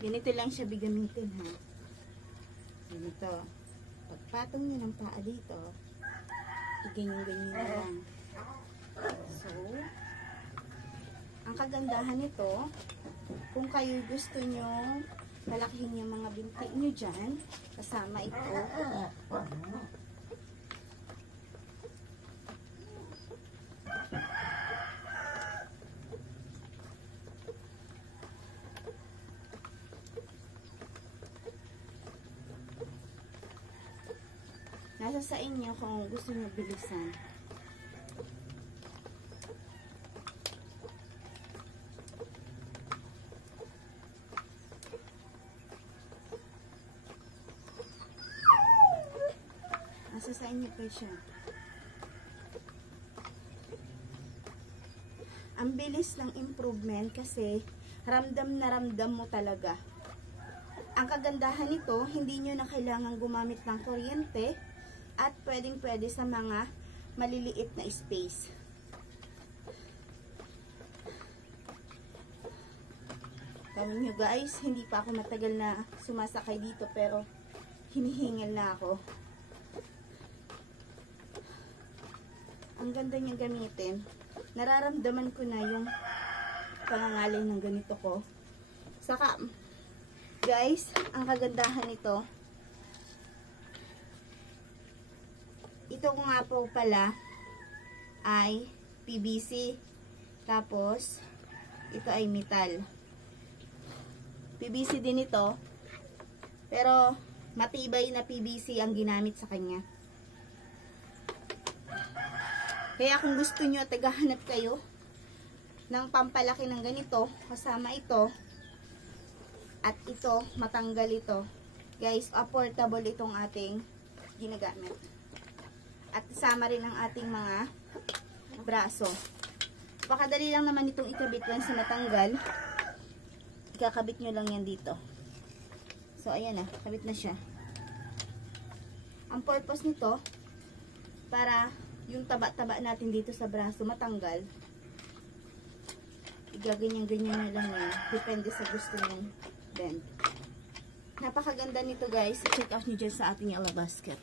Ganito lang siya bigamitin, ha. Ganito. Pagpatong nyo ng paa dito, iganyan-ganyan na lang. So, ang kagandahan nito, kung kayo gusto nyo palakihin yung mga binti nyo dyan, kasama ito. Nasa sa inyo kung gusto nyo bilisan. Nasa sa inyo pa siya. Ang bilis ng improvement kasi ramdam na ramdam mo talaga. Ang kagandahan nito, hindi nyo na kailangan gumamit ng kuryente at pwedeng-pwede sa mga maliliit na space. Tawin nyo guys, hindi pa ako matagal na sumasakay dito pero hinihingal na ako. Ang ganda niya gamitin. Nararamdaman ko na yung pangangalay ng ganito ko. Saka, guys, ang kagandahan nito, ito ko nga po pala ay PVC. Tapos, ito ay metal. PVC din ito. Pero, matibay na PVC ang ginamit sa kanya. Kaya kung gusto nyo at tagahanap kayo ng pampalaki ng ganito, kasama ito, at ito, matanggal ito. Guys, affordable itong ating ginagamit. At kasama rin ang ating mga braso. Pakadali lang naman itong ikabit lang sa matanggal. Ikakabit nyo lang yan dito. So, ayan na. Kabit na siya. Ang purpose nito, para yung taba-taba natin dito sa braso matanggal. Igaganyan-ganyan nyo lang yan. Depende sa gusto nyo bend. Napakaganda nito guys. Check out nyo dyan sa ating yellow basket.